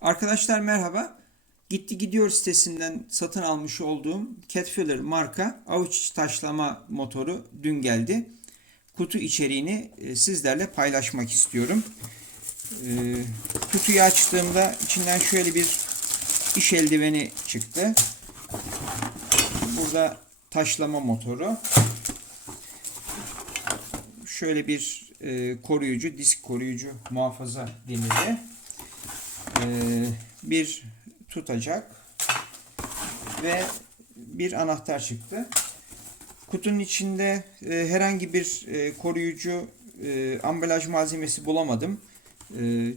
Arkadaşlar merhaba. Gitti Gidiyor sitesinden satın almış olduğum Catfiller marka avuç taşlama motoru dün geldi. Kutu içeriğini e, sizlerle paylaşmak istiyorum. E, Kutuyu açtığımda içinden şöyle bir iş eldiveni çıktı. Burada taşlama motoru. Şöyle bir e, koruyucu, disk koruyucu muhafaza demiri. E, bir tutacak ve bir anahtar çıktı. Kutunun içinde e, herhangi bir e, koruyucu ambalaj malzemesi bulamadım.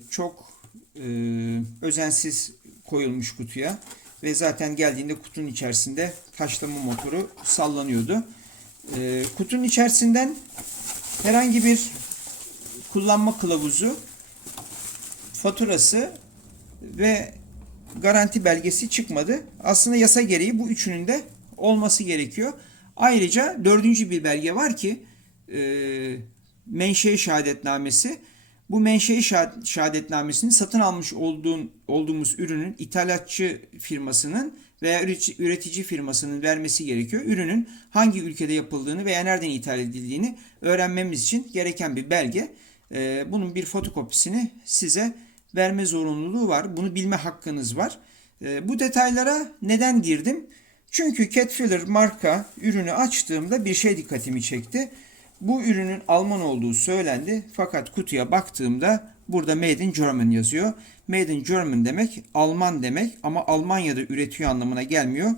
Çok özensiz koyulmuş kutuya ve zaten geldiğinde kutunun içerisinde taşlama motoru sallanıyordu. Kutunun içerisinden herhangi bir kullanma kılavuzu, faturası ve garanti belgesi çıkmadı. Aslında yasa gereği bu üçünün de olması gerekiyor. Ayrıca dördüncü bir belge var ki e, menşe şehadetnamesi. Bu menşe şehadetnamesini satın almış olduğun, olduğumuz ürünün ithalatçı firmasının veya üretici firmasının vermesi gerekiyor. Ürünün hangi ülkede yapıldığını veya nereden ithal edildiğini öğrenmemiz için gereken bir belge. E, bunun bir fotokopisini size verme zorunluluğu var. Bunu bilme hakkınız var. E, bu detaylara neden girdim? Çünkü Catfiller marka ürünü açtığımda bir şey dikkatimi çekti. Bu ürünün Alman olduğu söylendi. Fakat kutuya baktığımda burada Made in German yazıyor. Made in German demek Alman demek ama Almanya'da üretiyor anlamına gelmiyor.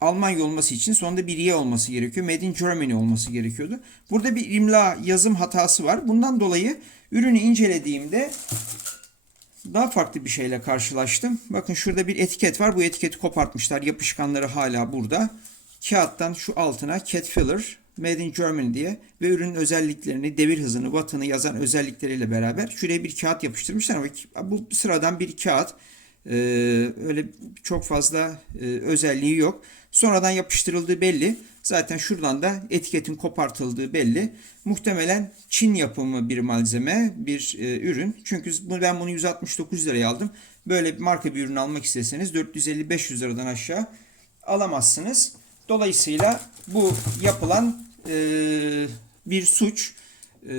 Almanya olması için sonunda bir Y olması gerekiyor. Made in Germany olması gerekiyordu. Burada bir imla yazım hatası var. Bundan dolayı ürünü incelediğimde daha farklı bir şeyle karşılaştım. Bakın şurada bir etiket var. Bu etiketi kopartmışlar. Yapışkanları hala burada. Kağıttan şu altına Cat Filler Made in Germany diye ve ürünün özelliklerini, devir hızını, wattını yazan özellikleriyle beraber şuraya bir kağıt yapıştırmışlar ama bu sıradan bir kağıt. Ee, öyle çok fazla e, özelliği yok. Sonradan yapıştırıldığı belli. Zaten şuradan da etiketin kopartıldığı belli. Muhtemelen Çin yapımı bir malzeme, bir e, ürün. Çünkü ben bunu 169 liraya aldım. Böyle bir marka bir ürün almak isteseniz 450-500 liradan aşağı alamazsınız. Dolayısıyla bu yapılan e, bir suç. E,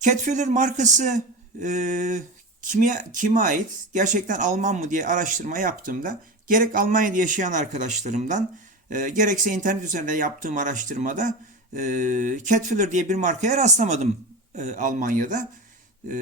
Catfiller markası e, kime, kime ait? Gerçekten Alman mı diye araştırma yaptığımda gerek Almanya'da yaşayan arkadaşlarımdan e, gerekse internet üzerinde yaptığım araştırmada e, Catfiller diye bir markaya rastlamadım e, Almanya'da. E,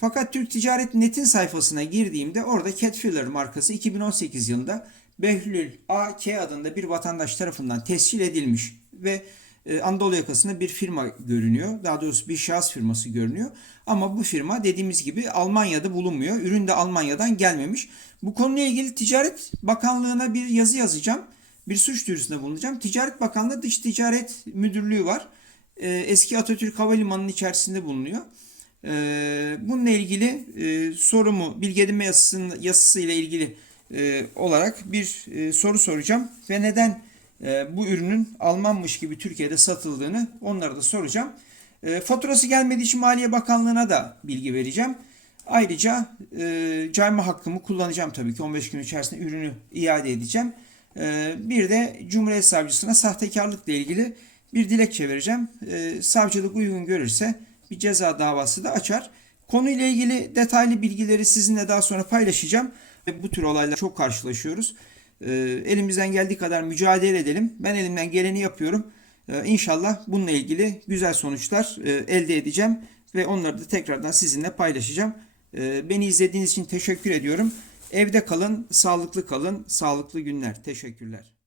fakat Türk Ticaret Net'in sayfasına girdiğimde orada Catfiller markası 2018 yılında Behlül AK adında bir vatandaş tarafından tescil edilmiş ve e, Anadolu yakasında bir firma görünüyor. Daha doğrusu bir şahıs firması görünüyor. Ama bu firma dediğimiz gibi Almanya'da bulunmuyor. Ürün de Almanya'dan gelmemiş. Bu konuyla ilgili Ticaret Bakanlığı'na bir yazı yazacağım. Bir suç duyurusunda bulunacağım. Ticaret Bakanlığı Dış Ticaret Müdürlüğü var. E, eski Atatürk Havalimanı'nın içerisinde bulunuyor. E, bununla ilgili sorumu bilgi edinme yasası ile ilgili olarak bir soru soracağım. Ve neden bu ürünün Almanmış gibi Türkiye'de satıldığını onlara da soracağım. E, faturası gelmediği için Maliye Bakanlığı'na da bilgi vereceğim. Ayrıca e, cayma hakkımı kullanacağım tabii ki 15 gün içerisinde ürünü iade edeceğim. E, bir de Cumhuriyet Savcısına sahtekarlıkla ilgili bir dilekçe vereceğim. E, savcılık uygun görürse bir ceza davası da açar. Konuyla ilgili detaylı bilgileri sizinle daha sonra paylaşacağım. Bu tür olaylar çok karşılaşıyoruz. E, elimizden geldiği kadar mücadele edelim. Ben elimden geleni yapıyorum. Ee, inşallah bununla ilgili güzel sonuçlar e, elde edeceğim ve onları da tekrardan sizinle paylaşacağım. Ee, beni izlediğiniz için teşekkür ediyorum. Evde kalın, sağlıklı kalın, sağlıklı günler. Teşekkürler.